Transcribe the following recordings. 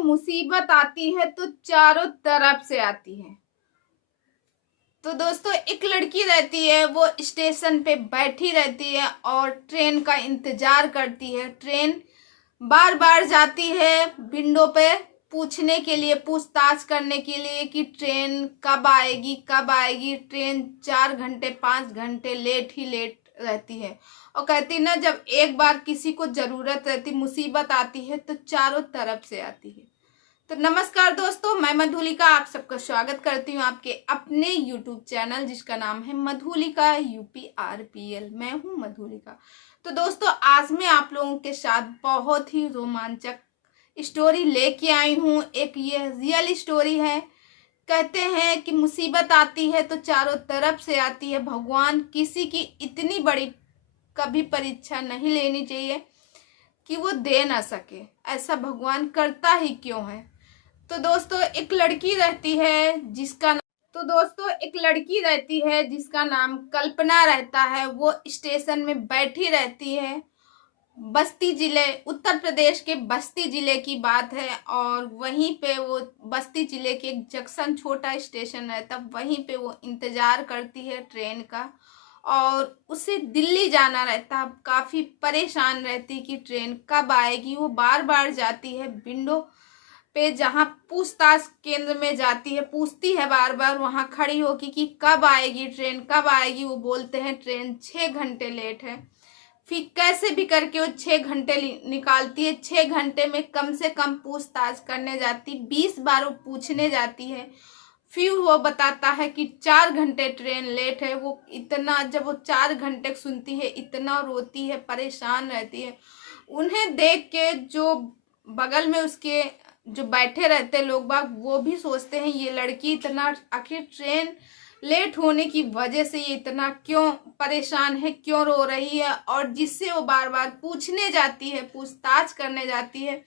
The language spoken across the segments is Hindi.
मुसीबत आती है तो चारों तरफ से आती है। तो दोस्तों, एक लड़की रहती है, वो स्टेशन पे बैठी रहती है और ट्रेन का इंतजार करती है। ट्रेन बार बार जाती है विंडो पे पूछने के लिए, पूछताछ करने के लिए कि ट्रेन कब आएगी कब आएगी। ट्रेन 4 घंटे 5 घंटे लेट ही लेट रहती है और कहती ना, जब एक बार किसी को जरूरत रहती, मुसीबत आती है तो चारों तरफ से आती है। तो नमस्कार दोस्तों, मैं मधुलिका आप सबका स्वागत करती हूँ आपके अपने YouTube चैनल जिसका नाम है मधुलिका UPRPL। मैं हूँ मधुलिका। तो दोस्तों, आज मैं आप लोगों के साथ बहुत ही रोमांचक स्टोरी लेके आई हूँ। एक ये रियल स्टोरी है। कहते हैं कि मुसीबत आती है तो चारों तरफ से आती है। भगवान किसी की इतनी बड़ी कभी परीक्षा नहीं लेनी चाहिए कि वो दे ना सके। ऐसा भगवान करता ही क्यों है। तो दोस्तों, एक लड़की रहती है जिसका नाम कल्पना रहता है। वो स्टेशन में बैठी रहती है। बस्ती जिले, उत्तर प्रदेश के बस्ती जिले की बात है। और वहीं पे वो बस्ती जिले के एक जंक्शन, छोटा स्टेशन रहता, वहीं पे वो इंतजार करती है ट्रेन का। और उसे दिल्ली जाना रहता। काफी परेशान रहती कि ट्रेन कब आएगी। वो बार बार जाती है विंडो पे, जहाँ पूछताछ केंद्र में जाती है, पूछती है बार बार वहां खड़ी होगी कि कब आएगी ट्रेन कब आएगी। वो बोलते हैं ट्रेन 6 घंटे लेट है। फिर कैसे भी करके वो 6 घंटे निकालती है। 6 घंटे में कम से कम पूछताछ करने जाती, 20 बार वो पूछने जाती है। फिर वो बताता है कि 4 घंटे ट्रेन लेट है। वो इतना, जब वो 4 घंटे सुनती है, इतना रोती है, परेशान रहती है। उन्हें देख के जो बगल में उसके जो बैठे रहते लोग बाग, वो भी सोचते हैं ये लड़की इतना, आखिर ट्रेन लेट होने की वजह से ये इतना क्यों परेशान है, क्यों रो रही है। और जिससे वो बार बार पूछने जाती है, पूछताछ करने जाती है,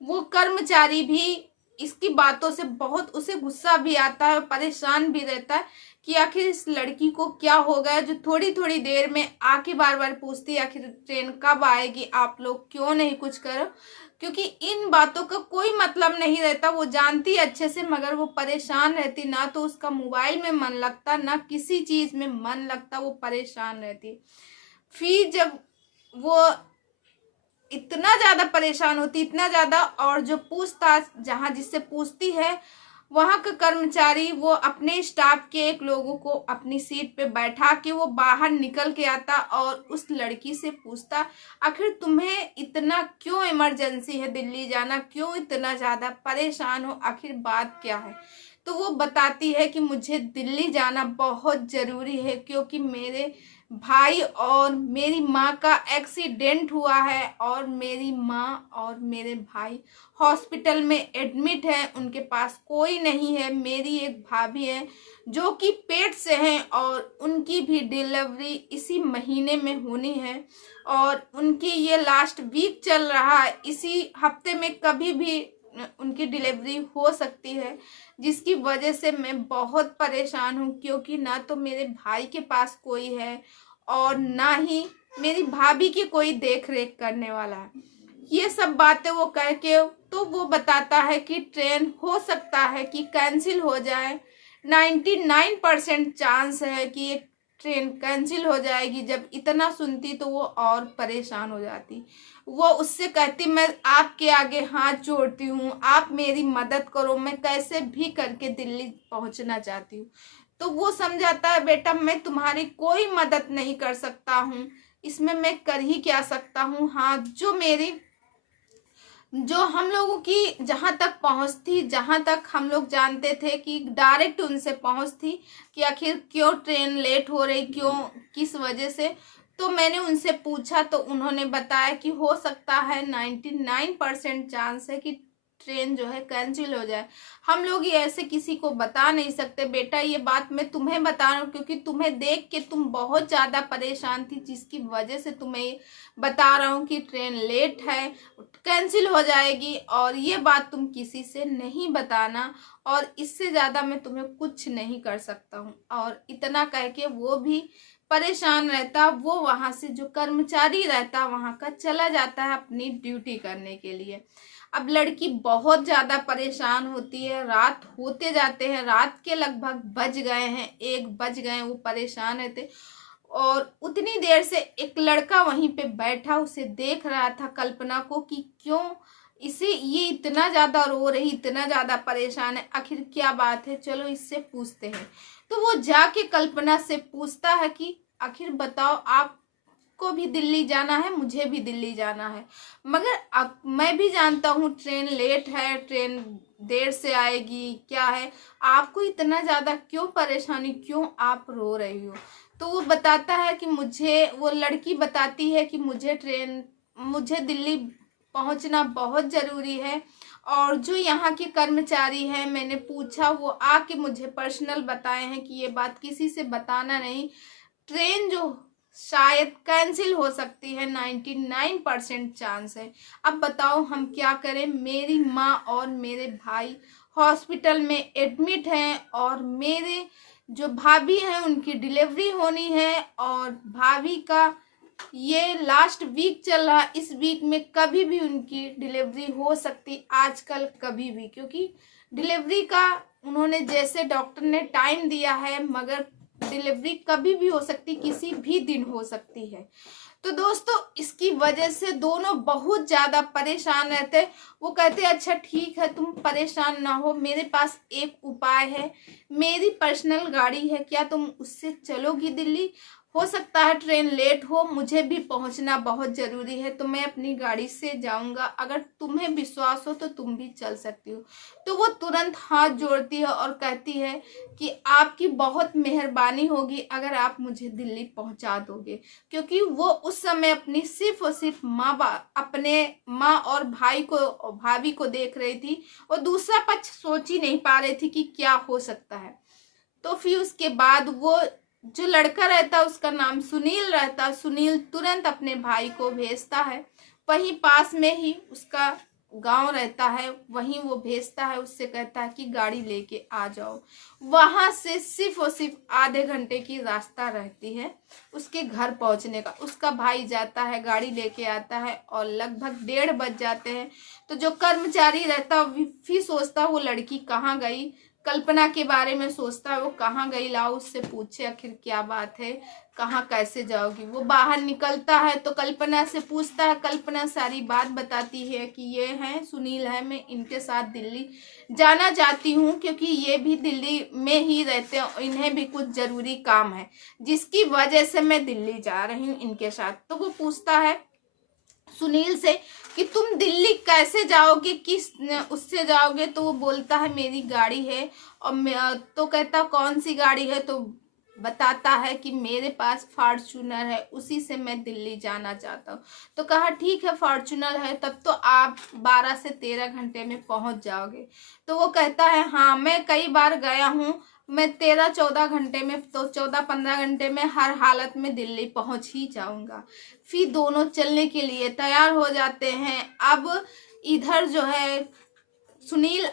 वो कर्मचारी भी इसकी बातों से बहुत उसे गुस्सा भी आता है और परेशान भी रहता है कि आखिर इस लड़की को क्या हो गया जो थोड़ी थोड़ी देर में आके बार बार पूछती है आखिर ट्रेन कब आएगी, आप लोग क्यों नहीं कुछ करो। क्योंकि इन बातों का कोई मतलब नहीं रहता, वो जानती अच्छे से, मगर वो परेशान रहती। ना तो उसका मोबाइल में मन लगता, ना किसी चीज में मन लगता, वो परेशान रहती। फिर जब वो इतना ज्यादा परेशान होती, इतना ज्यादा, और जो पूछताछ जहाँ जिससे पूछती है, वहां का कर्मचारी वो अपने स्टाफ के एक लोगों को अपनी सीट पे बैठा के वो बाहर निकल के आता और उस लड़की से पूछता, आखिर तुम्हें इतना क्यों इमरजेंसी है दिल्ली जाना, क्यों इतना ज्यादा परेशान हो, आखिर बात क्या है। तो वो बताती है कि मुझे दिल्ली जाना बहुत जरूरी है क्योंकि मेरे भाई और मेरी माँ का एक्सीडेंट हुआ है और मेरी माँ और मेरे भाई हॉस्पिटल में एडमिट है। उनके पास कोई नहीं है। मेरी एक भाभी है जो कि पेट से हैं और उनकी भी डिलीवरी इसी महीने में होनी है और उनकी ये लास्ट वीक चल रहा है। इसी हफ्ते में कभी भी उनकी डिलीवरी हो सकती है, जिसकी वजह से मैं बहुत परेशान हूँ क्योंकि ना तो मेरे भाई के पास कोई है और ना ही मेरी भाभी की कोई देख रेख करने वाला है। ये सब बातें वो कह के तो वो बताता है कि ट्रेन हो सकता है कि कैंसिल हो जाए। 99% चांस है कि ये ट्रेन कैंसिल हो जाएगी। जब इतना सुनती तो वो और परेशान हो जाती। वो उससे कहती, मैं आपके आगे हाथ जोड़ती हूँ, आप मेरी मदद करो, मैं कैसे भी करके दिल्ली पहुंचना चाहती हूँ। तो वो समझाता है, बेटा मैं तुम्हारी कोई मदद नहीं कर सकता हूँ, इसमें मैं कर ही क्या सकता हूँ। हाँ, जो हम लोगों की जहां तक पहुंच थी, जहां तक हम लोग जानते थे कि डायरेक्ट उनसे पहुंच थी कि आखिर क्यों ट्रेन लेट हो रही, क्यों, किस वजह से। तो मैंने उनसे पूछा तो उन्होंने बताया कि हो सकता है 99% चांस है कि ट्रेन जो है कैंसिल हो जाए। हम लोग ये ऐसे किसी को बता नहीं सकते। बेटा ये बात मैं तुम्हें बता रहा हूँ क्योंकि तुम्हें देख के तुम बहुत ज्यादा परेशान थी, जिसकी वजह से तुम्हें बता रहा हूँ कि ट्रेन लेट है, कैंसिल हो जाएगी। और ये बात तुम किसी से नहीं बताना और इससे ज्यादा मैं तुम्हें कुछ नहीं कर सकता हूँ। और इतना कह के वो भी परेशान रहता। वो वहां से जो कर्मचारी रहता वहां का चला जाता है अपनी ड्यूटी करने के लिए। अब लड़की बहुत ज़्यादा परेशान होती है, रात होते जाते हैं, रात के लगभग बज गए हैं, 1 बज गए हैं, वो परेशान रहते। और उतनी देर से एक लड़का वहीं पे बैठा उसे देख रहा था कल्पना को कि क्यों इसे ये इतना ज़्यादा रो रही, इतना ज़्यादा परेशान है, आखिर क्या बात है, चलो इससे पूछते हैं। तो वो जाके कल्पना से पूछता है कि आखिर बताओ, आपको भी दिल्ली जाना है, मुझे भी दिल्ली जाना है, मगर अब मैं भी जानता हूँ ट्रेन लेट है, ट्रेन देर से आएगी, क्या है, आपको इतना ज़्यादा क्यों परेशानी, क्यों आप रो रही हो। तो वो बताता है कि वो लड़की बताती है कि मुझे दिल्ली पहुंचना बहुत ज़रूरी है, और जो यहाँ के कर्मचारी हैं, मैंने पूछा, वो आके मुझे पर्सनल बताए हैं कि ये बात किसी से बताना नहीं, ट्रेन जो शायद कैंसिल हो सकती है, 99% चांस है। अब बताओ हम क्या करें, मेरी माँ और मेरे भाई हॉस्पिटल में एडमिट हैं, और मेरे जो भाभी हैं उनकी डिलीवरी होनी है, और भाभी का ये लास्ट वीक चल रहा, इस वीक में कभी भी उनकी डिलीवरी हो सकती, आजकल कभी भी, क्योंकि डिलीवरी का उन्होंने जैसे डॉक्टर ने टाइम दिया है, मगर डिलीवरी कभी भी हो सकती, किसी भी दिन हो सकती है। तो दोस्तों इसकी वजह से दोनों बहुत ज़्यादा परेशान रहते। वो कहते अच्छा ठीक है, तुम परेशान ना हो, मेरे पास एक उपाय है, मेरी पर्सनल गाड़ी है, क्या तुम उससे चलोगी दिल्ली, हो सकता है ट्रेन लेट हो, मुझे भी पहुंचना बहुत ज़रूरी है, तो मैं अपनी गाड़ी से जाऊंगा, अगर तुम्हें विश्वास हो तो तुम भी चल सकती हो। तो वो तुरंत हाथ जोड़ती है और कहती है कि आपकी बहुत मेहरबानी होगी अगर आप मुझे दिल्ली पहुंचा दोगे, क्योंकि वो उस समय अपनी सिर्फ और सिर्फ अपने माँ और भाभी को देख रही थी, और दूसरा पक्ष सोच ही नहीं पा रही थी कि क्या हो सकता है। तो फिर उसके बाद वो जो लड़का रहता उसका नाम सुनील रहता, सुनील तुरंत अपने भाई को भेजता है, वहीं पास में ही उसका गांव रहता है, वहीं वो भेजता है, उससे कहता है कि गाड़ी लेके आ जाओ। वहां से सिर्फ और सिर्फ आधे घंटे की रास्ता रहती है उसके घर पहुंचने का। उसका भाई जाता है, गाड़ी लेके आता है, और लगभग 1:30 बज जाते हैं। तो जो कर्मचारी रहता फिर सोचता वो लड़की कहाँ गई, कल्पना के बारे में सोचता है, वो कहाँ गई, लाओ उससे पूछे आखिर क्या बात है, कहाँ कैसे जाओगी। वो बाहर निकलता है तो कल्पना से पूछता है, कल्पना सारी बात बताती है कि ये हैं सुनील है, मैं इनके साथ दिल्ली जाना चाहती हूँ, क्योंकि ये भी दिल्ली में ही रहते हैं, इन्हें भी कुछ ज़रूरी काम है जिसकी वजह से मैं दिल्ली जा रही हूँ इनके साथ। तो वो पूछता है सुनील से कि तुम दिल्ली कैसे जाओगे, किस उससे जाओगे। तो वो बोलता है मेरी गाड़ी है, और तो कहता कौन सी गाड़ी है, तो बताता है कि मेरे पास फॉर्च्यूनर है, उसी से मैं दिल्ली जाना चाहता हूँ। तो कहा ठीक है फॉर्च्यूनर है, तब तो आप 12 से 13 घंटे में पहुंच जाओगे। तो वो कहता है हाँ मैं कई बार गया हूँ, मैं 13-14 घंटे में, तो 14-15 घंटे में हर हालत में दिल्ली पहुंच ही जाऊंगा। फिर दोनों चलने के लिए तैयार हो जाते हैं। अब इधर जो है सुनील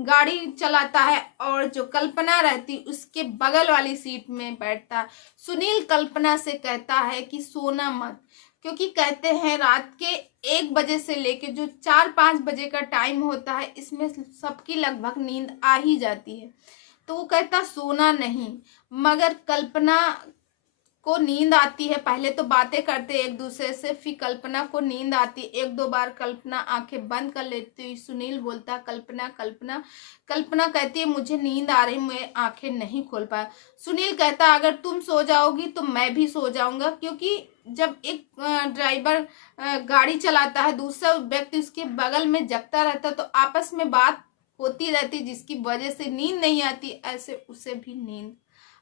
गाड़ी चलाता है, और जो कल्पना रहती उसके बगल वाली सीट में बैठता है। सुनील कल्पना से कहता है कि सोना मत, क्योंकि कहते हैं रात के 1 बजे से लेके जो 4-5 बजे का टाइम होता है, इसमें सबकी लगभग नींद आ ही जाती है। तो वो कहता सोना नहीं, मगर कल्पना को नींद आती है। पहले तो बातें करते एक दूसरे से, फिर कल्पना को नींद आती, 1-2 बार कल्पना आंखें बंद कर लेती हुई सुनील बोलता कल्पना कल्पना। कल्पना कहती है मुझे नींद आ रही, मैं आंखें नहीं खोल पाया। सुनील कहता अगर तुम सो जाओगी तो मैं भी सो जाऊंगा, क्योंकि जब एक ड्राइवर गाड़ी चलाता है, दूसरा व्यक्ति उसके बगल में जगता रहता, तो आपस में बात होती रहती, जिसकी वजह से नींद नहीं आती, ऐसे उसे भी नींद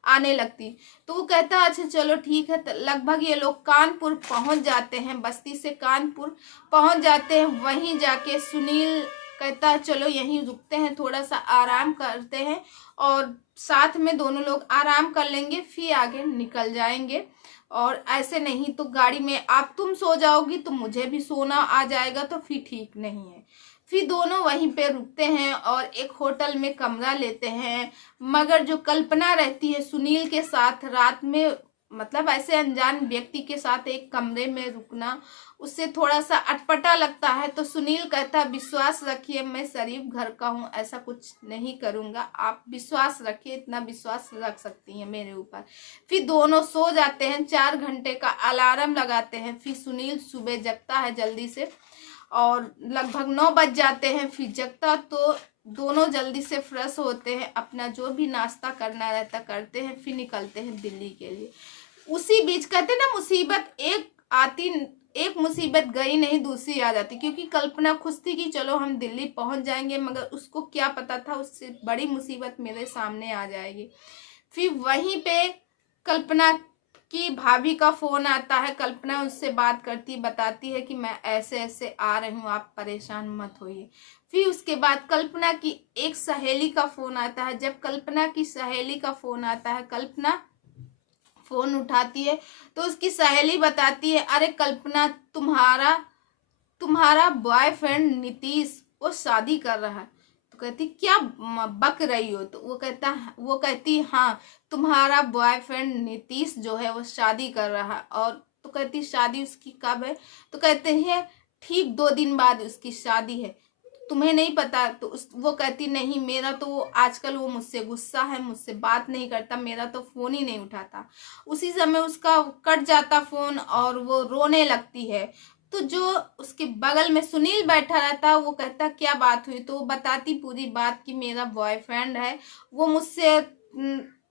आने लगती। तो वो कहता अच्छा चलो ठीक है। लगभग ये लोग कानपुर पहुंच जाते हैं, बस्ती से कानपुर पहुंच जाते हैं। वहीं जाके सुनील कहता है चलो यहीं रुकते हैं, थोड़ा सा आराम करते हैं, और साथ में दोनों लोग आराम कर लेंगे, फिर आगे निकल जाएंगे। और ऐसे नहीं तो गाड़ी में आप तुम सो जाओगी तो मुझे भी सोना आ जाएगा, तो फिर ठीक नहीं है। फिर दोनों वहीं पे रुकते हैं और एक होटल में कमरा लेते हैं। मगर जो कल्पना रहती है सुनील के साथ, रात में मतलब ऐसे अनजान व्यक्ति के साथ एक कमरे में रुकना उससे थोड़ा सा अटपटा लगता है। तो सुनील कहता है विश्वास रखिए, मैं शरीफ घर का हूँ, ऐसा कुछ नहीं करूँगा, आप विश्वास रखिए, इतना विश्वास रख सकती हैं मेरे ऊपर। फिर दोनों सो जाते हैं, 4 घंटे का अलार्म लगाते हैं। फिर सुनील सुबह जगता है जल्दी से और लगभग 9 बज जाते हैं। फिर जगता तो दोनों जल्दी से फ्रेश होते हैं, अपना जो भी नाश्ता करना रहता करते हैं, फिर निकलते हैं दिल्ली के लिए। उसी बीच कहते ना मुसीबत एक मुसीबत गई नहीं दूसरी आ जाती, क्योंकि कल्पना खुश थी कि चलो हम दिल्ली पहुंच जाएंगे, मगर उसको क्या पता था उससे बड़ी मुसीबत मेरे सामने आ जाएगी। फिर वहीं पे कल्पना की भाभी का फोन आता है। कल्पना उससे बात करती, बताती है कि मैं ऐसे ऐसे आ रही हूँ, आप परेशान मत होइए। फिर उसके बाद कल्पना की एक सहेली का फोन आता है। जब कल्पना की सहेली का फोन आता है, कल्पना फोन उठाती है तो उसकी सहेली बताती है, अरे कल्पना, तुम्हारा बॉयफ्रेंड नीतीश वो शादी कर रहा है। तो कहती क्या बक रही हो? तो वो कहती हाँ, तुम्हारा बॉयफ्रेंड नीतीश जो है वो शादी कर रहा है। और तो कहती शादी उसकी कब है? तो कहते हैं ठीक 2 दिन बाद उसकी शादी है, तुम्हें नहीं पता? तो वो कहती नहीं, मेरा तो वो आजकल वो मुझसे गुस्सा है, मुझसे बात नहीं करता, मेरा तो फोन ही नहीं उठाता। उसी समय उसका कट जाता फोन और वो रोने लगती है। तो जो उसके बगल में सुनील बैठा रहता है वो कहता क्या बात हुई? तो वो बताती पूरी बात कि मेरा बॉयफ्रेंड है, वो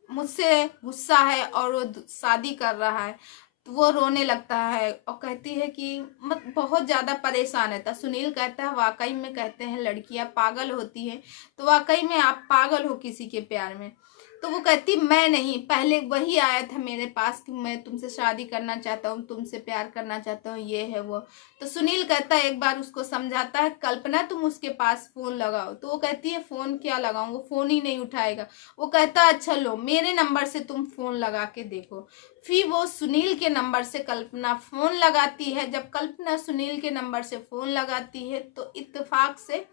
मुझसे गुस्सा है और वो शादी कर रहा है। तो वो रोने लगता है और कहती है कि बहुत ज़्यादा परेशान है। तो सुनील कहता है वाकई में, कहते हैं लड़कियां पागल होती हैं, तो वाकई में आप पागल हो किसी के प्यार में? तो वो कहती मैं नहीं, पहले वही आया था मेरे पास कि मैं तुमसे शादी करना चाहता हूँ, तुमसे प्यार करना चाहता हूँ, ये है वो। तो सुनील कहता है, एक बार उसको समझाता है, कल्पना तुम उसके पास फोन लगाओ। तो वो कहती है फोन क्या लगाऊं, वो फोन ही नहीं उठाएगा। वो कहता है अच्छा लो, मेरे नंबर से तुम फोन लगा के देखो। फिर वो सुनील के नंबर से कल्पना फोन लगाती है। जब कल्पना सुनील के नंबर से फोन लगाती है तो इत्तेफाक से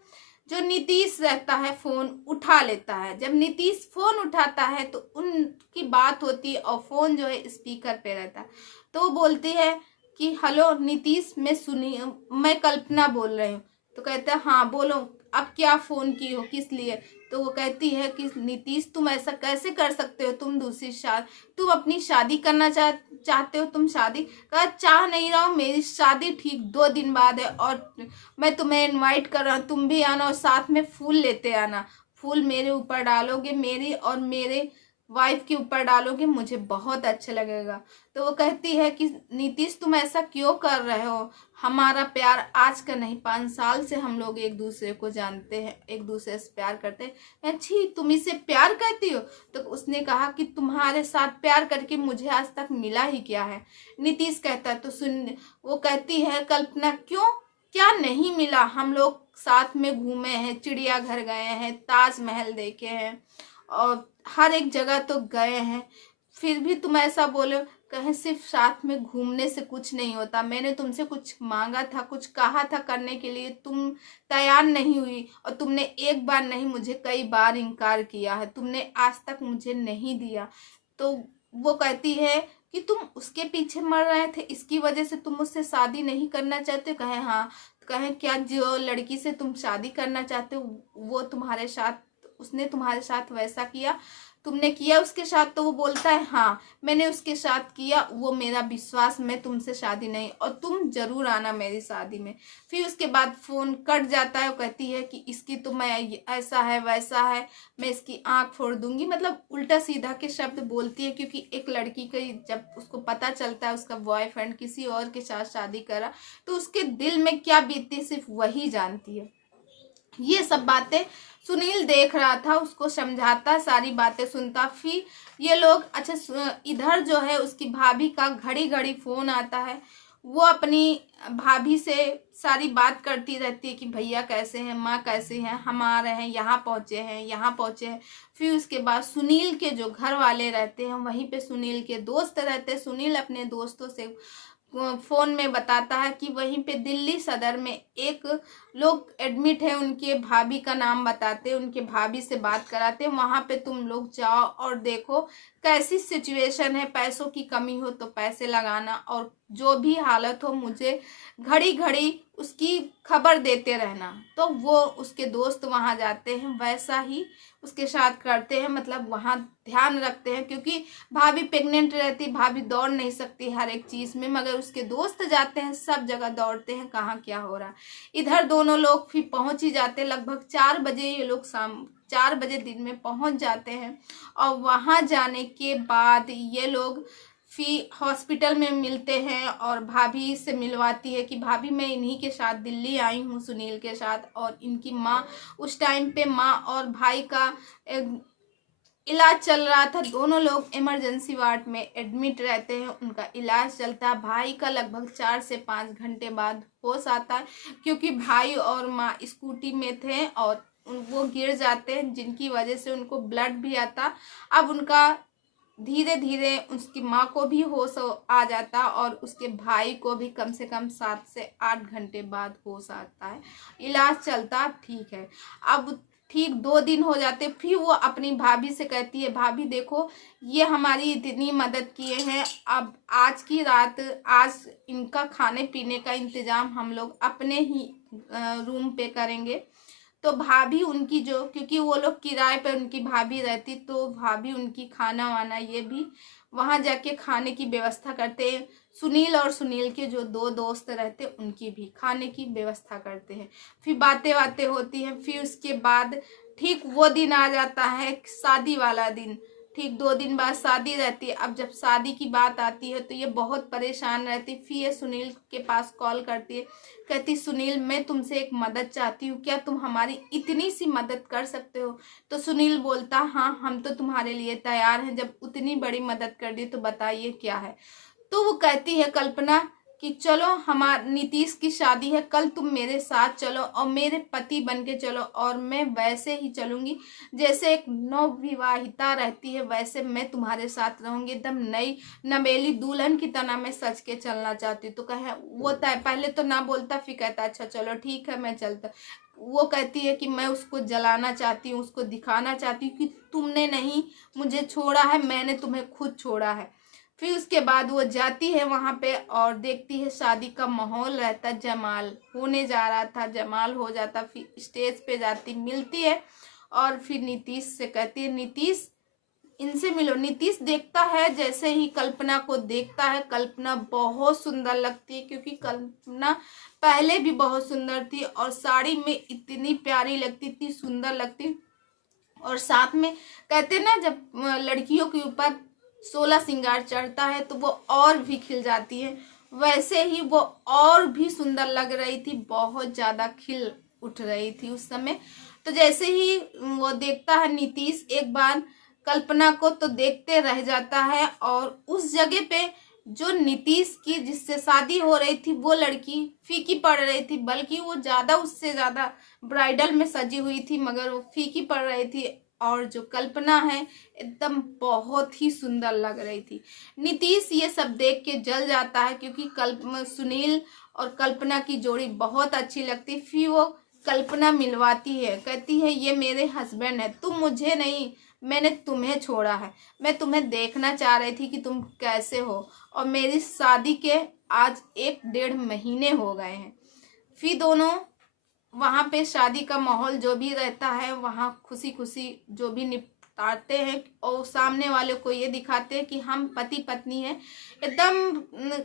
जो नीतीश रहता है फोन उठा लेता है। जब नीतीश फोन उठाता है तो उनकी बात होती है और फोन जो है स्पीकर पे रहता है। तो वो बोलती है कि हेलो नीतीश, मैं कल्पना बोल रही हूँ। तो कहता है हाँ बोलो, अब क्या फोन की हो, किस लिए? तो वो कहती है कि नीतीश तुम ऐसा कैसे कर सकते हो, तुम अपनी शादी करना चाहते हो, तुम शादी का चाह नहीं रहा हूँ, मेरी शादी ठीक 2 दिन बाद है और मैं तुम्हें इनवाइट कर रहा हूँ, तुम भी आना और साथ में फूल लेते आना। फूल मेरे ऊपर डालोगे, मेरी और मेरे वाइफ के ऊपर डालोगे, मुझे बहुत अच्छा लगेगा। तो वो कहती है कि नीतीश तुम ऐसा क्यों कर रहे हो, हमारा प्यार आज का नहीं, 5 साल से हम लोग एक दूसरे को जानते हैं, एक दूसरे से प्यार करते हैं। अच्छी तुम इसे प्यार कहती हो? तो उसने कहा कि तुम्हारे साथ प्यार करके मुझे आज तक मिला ही क्या है? नीतीश कहता है तो सुन, वो कहती है कल्पना क्यों, क्या नहीं मिला? हम लोग साथ में घूमे हैं, चिड़ियाघर गए हैं, ताजमहल देखे हैं और हर एक जगह तो गए हैं, फिर भी तुम ऐसा बोलो। कहें सिर्फ साथ में घूमने से कुछ नहीं होता, मैंने तुमसे कुछ मांगा था, कुछ कहा था करने के लिए, तुम तैयार नहीं हुई और तुमने एक बार नहीं मुझे कई बार इनकार किया है, तुमने आज तक मुझे नहीं दिया। तो वो कहती है कि तुम उसके पीछे मर रहे थे, इसकी वजह से तुम मुझसे शादी नहीं करना चाहते? कहे हाँ। कहे क्या जो लड़की से तुम शादी करना चाहते हो वो तुम्हारे साथ, उसने तुम्हारे साथ वैसा किया, तुमने किया उसके साथ? तो वो बोलता है हाँ मैंने उसके साथ किया, वो मेरा विश्वास, मैं तुमसे शादी नहीं, और तुम जरूर आना मेरी शादी में। फिर उसके बाद फोन कट जाता है। वो कहती है कि इसकी तो मैं ऐसा है वैसा है, मैं इसकी आंख फोड़ दूंगी, मतलब उल्टा सीधा के शब्द बोलती है, क्योंकि एक लड़की का जब उसको पता चलता है उसका बॉयफ्रेंड किसी और के साथ शादी करा तो उसके दिल में क्या बीतती सिर्फ वही जानती है। ये सब बातें सुनील देख रहा था, उसको समझाता, सारी बातें सुनता। फिर ये लोग अच्छा, इधर जो है उसकी भाभी का घड़ी घड़ी फोन आता है। वो अपनी भाभी से सारी बात करती रहती है कि भैया कैसे हैं, माँ कैसे हैं, हम आ रहे हैं, यहाँ पहुँचे हैं, यहाँ पहुँचे हैं। फिर उसके बाद सुनील के जो घर वाले रहते हैं वहीं पे सुनील के दोस्त रहते हैं। सुनील अपने दोस्तों से फोन में बताता है कि वहीं पे दिल्ली सदर में एक लोग एडमिट है, उनके भाभी का नाम बताते, उनके भाभी से बात कराते, वहाँ पे तुम लोग जाओ और देखो कैसी सिचुएशन है। पैसों की कमी हो तो पैसे लगाना, और जो भी हालत हो मुझे घड़ी घड़ी उसकी खबर देते रहना। तो वो उसके दोस्त वहाँ जाते हैं, वैसा ही उसके साथ करते हैं, मतलब वहाँ ध्यान रखते हैं, क्योंकि भाभी प्रेग्नेंट रहती, भाभी दौड़ नहीं सकती हर एक चीज़ में, मगर उसके दोस्त जाते हैं, सब जगह दौड़ते हैं कहाँ क्या हो रहा है। इधर दोनों लोग फिर पहुंच ही जाते हैं, लगभग 4 बजे ये लोग शाम 4 बजे दिन में पहुंच जाते हैं। और वहां जाने के बाद ये लोग फिर हॉस्पिटल में मिलते हैं, और भाभी से मिलवाती है कि भाभी मैं इन्हीं के साथ दिल्ली आई हूँ सुनील के साथ। और इनकी माँ उस टाइम पे माँ और भाई का इलाज चल रहा था, दोनों लोग इमरजेंसी वार्ड में एडमिट रहते हैं, उनका इलाज चलता है। भाई का लगभग 4 से 5 घंटे बाद होश आता है, क्योंकि भाई और माँ स्कूटी में थे और वो गिर जाते हैं, जिनकी वजह से उनको ब्लड भी आता। अब उनका धीरे धीरे उसकी माँ को भी होश आ जाता, और उसके भाई को भी कम से कम 7 से 8 घंटे बाद होश आता है। इलाज चलता, ठीक है। अब ठीक 2 दिन हो जाते, फिर वो अपनी भाभी से कहती है, भाभी देखो ये हमारी इतनी मदद किए हैं, अब आज की रात, आज इनका खाने पीने का इंतजाम हम लोग अपने ही रूम पे करेंगे। तो भाभी उनकी जो, क्योंकि वो लोग किराए पे उनकी भाभी रहती, तो भाभी उनकी खाना वाना ये भी वहाँ जाके खाने की व्यवस्था करते हैं। सुनील और सुनील के जो 2 दोस्त रहते उनकी भी खाने की व्यवस्था करते हैं। फिर बातें बातें होती हैं। फिर उसके बाद ठीक वो दिन आ जाता है, शादी वाला दिन। ठीक 2 दिन बाद शादी रहती है। अब जब शादी की बात आती है तो ये बहुत परेशान रहती। फिर ये सुनील के पास कॉल करती है, कहती सुनील मैं तुमसे एक मदद चाहती हूँ, क्या तुम हमारी इतनी सी मदद कर सकते हो? तो सुनील बोलता, हाँ हम तो तुम्हारे लिए तैयार हैं, जब उतनी बड़ी मदद कर दी तो बताइए क्या है। तो वो कहती है कल्पना कि चलो हमार नीतीश की शादी है, कल तुम मेरे साथ चलो और मेरे पति बन के चलो, और मैं वैसे ही चलूंगी जैसे एक नवविवाहिता रहती है, वैसे मैं तुम्हारे साथ रहूंगी, एकदम नई नवेली दुल्हन की तरह मैं सज के चलना चाहती हूँ। तो कहे वो तय, पहले तो ना बोलता, फिर कहता अच्छा चलो ठीक है मैं चलता। वो कहती है कि मैं उसको जलाना चाहती हूँ, उसको दिखाना चाहती हूँ कि तुमने नहीं मुझे छोड़ा है, मैंने तुम्हें खुद छोड़ा है। फिर उसके बाद वो जाती है वहां पे और देखती है शादी का माहौल रहता, जमाल होने जा रहा था, जमाल हो जाता। फिर स्टेज पे जाती, मिलती है और फिर नीतीश से कहती है नीतीश इनसे मिलो। नीतीश देखता है, जैसे ही कल्पना को देखता है, कल्पना बहुत सुंदर लगती है, क्योंकि कल्पना पहले भी बहुत सुंदर थी और साड़ी में इतनी प्यारी लगती, इतनी सुंदर लगती। और साथ में कहते ना, जब लड़कियों के ऊपर 16 श्रृंगार चढ़ता है तो वो और भी खिल जाती है, वैसे ही वो और भी सुंदर लग रही थी, बहुत ज्यादा खिल उठ रही थी उस समय। तो जैसे ही वो देखता है नीतीश एक बार कल्पना को, तो देखते रह जाता है। और उस जगह पे जो नीतीश की जिससे शादी हो रही थी वो लड़की फीकी पड़ रही थी, बल्कि वो ज्यादा उससे ज्यादा ब्राइडल में सजी हुई थी, मगर वो फीकी पड़ रही थी। और जो कल्पना है एकदम बहुत ही सुंदर लग रही थी। नीतीश ये सब देख के जल जाता है, क्योंकि सुनील और कल्पना की जोड़ी बहुत अच्छी लगती। फिर वो कल्पना मिलवाती है, कहती है ये मेरे हस्बैंड है, तुम मुझे नहीं, मैंने तुम्हें छोड़ा है, मैं तुम्हें देखना चाह रही थी कि तुम कैसे हो। और मेरी शादी के आज 1 डेढ़ महीने हो गए हैं। फिर दोनों वहाँ पे शादी का माहौल जो भी रहता है, वहाँ खुशी खुशी जो भी निपटाते हैं, और सामने वाले को ये दिखाते हैं कि हम पति पत्नी हैं, एकदम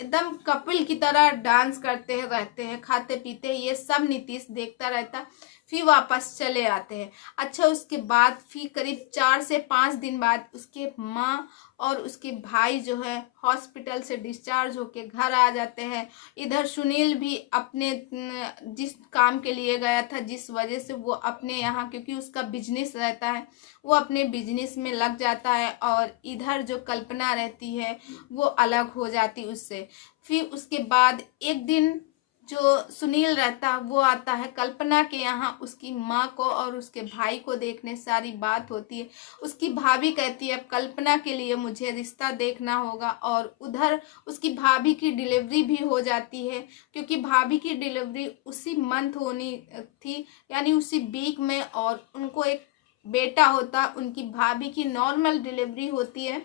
एकदम कपिल की तरह डांस करते हैं, रहते हैं, खाते पीते हैं। ये सब नीतीश देखता रहता। फिर वापस चले आते हैं। अच्छा, उसके बाद फिर करीब 4 से 5 दिन बाद उसके माँ और उसके भाई जो है हॉस्पिटल से डिस्चार्ज होके घर आ जाते हैं। इधर सुनील भी अपने जिस काम के लिए गया था, जिस वजह से वो अपने यहाँ, क्योंकि उसका बिजनेस रहता है, वो अपने बिजनेस में लग जाता है। और इधर जो कल्पना रहती है वो अलग हो जाती उससे। फिर उसके बाद एक दिन जो सुनील रहता वो आता है कल्पना के यहाँ उसकी माँ को और उसके भाई को देखने। सारी बात होती है, उसकी भाभी कहती है अब कल्पना के लिए मुझे रिश्ता देखना होगा, और उधर उसकी भाभी की डिलीवरी भी हो जाती है, क्योंकि भाभी की डिलीवरी उसी मंथ होनी थी, यानी उसी वीक में, और उनको एक बेटा होता, उनकी भाभी की नॉर्मल डिलीवरी होती है।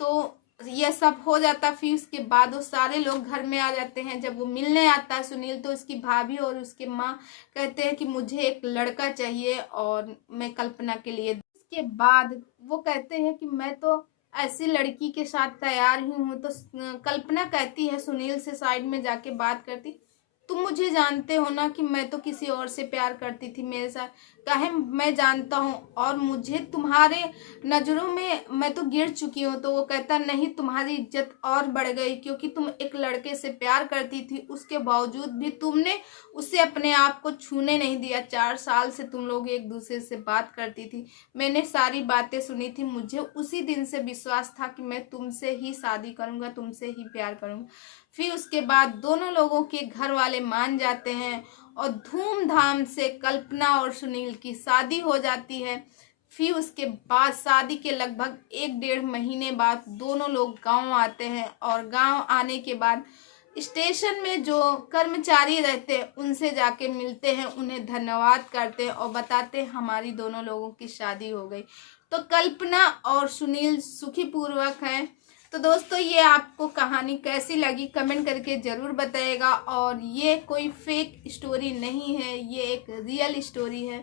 तो यह सब हो जाता, फिर उसके बाद वो सारे लोग घर में आ जाते हैं। जब वो मिलने आता है सुनील, तो उसकी भाभी और उसके माँ कहते हैं कि मुझे एक लड़का चाहिए और मैं कल्पना के लिए। इसके बाद वो कहते हैं कि मैं तो ऐसी लड़की के साथ तैयार ही हूँ। तो कल्पना कहती है सुनील से, साइड में जाके बात करती, तुम मुझे जानते हो ना कि मैं तो किसी और से प्यार करती थी, मेरे साथ कहे मैं जानता हूँ, और मुझे तुम्हारे नज़रों में मैं तो गिर चुकी हूँ। तो वो कहता नहीं, तुम्हारी इज्जत और बढ़ गई, क्योंकि तुम एक लड़के से प्यार करती थी, उसके बावजूद भी तुमने उसे अपने आप को छूने नहीं दिया। 4 साल से तुम लोग एक दूसरे से बात करती थी, मैंने सारी बातें सुनी थी, मुझे उसी दिन से विश्वास था कि मैं तुमसे ही शादी करूँगा, तुमसे ही प्यार करूँगा। फिर उसके बाद दोनों लोगों के घर वाले मान जाते हैं और धूमधाम से कल्पना और सुनील की शादी हो जाती है। फिर उसके बाद शादी के लगभग 1-1.5 महीने बाद दोनों लोग गांव आते हैं, और गांव आने के बाद स्टेशन में जो कर्मचारी रहते हैं उनसे जाके मिलते हैं, उन्हें धन्यवाद करते हैं और बताते हैं हमारी दोनों लोगों की शादी हो गई। तो कल्पना और सुनील सुखी पूर्वक हैं। तो दोस्तों ये आपको कहानी कैसी लगी कमेंट करके ज़रूर बताइएगा, और ये कोई फेक स्टोरी नहीं है, ये एक रियल स्टोरी है।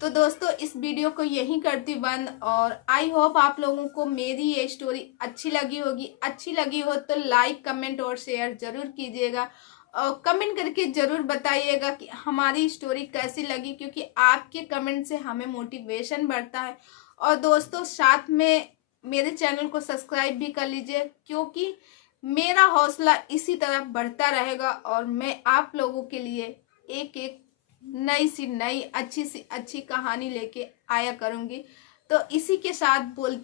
तो दोस्तों इस वीडियो को यहीं करती बंद, और आई होप आप लोगों को मेरी ये स्टोरी अच्छी लगी होगी। अच्छी लगी हो तो लाइक कमेंट और शेयर ज़रूर कीजिएगा, और कमेंट करके ज़रूर बताइएगा कि हमारी स्टोरी कैसी लगी, क्योंकि आपके कमेंट से हमें मोटिवेशन बढ़ता है। और दोस्तों साथ में मेरे चैनल को सब्सक्राइब भी कर लीजिए, क्योंकि मेरा हौसला इसी तरह बढ़ता रहेगा, और मैं आप लोगों के लिए एक एक नई सी नई अच्छी सी अच्छी कहानी लेके आया करूँगी। तो इसी के साथ बोल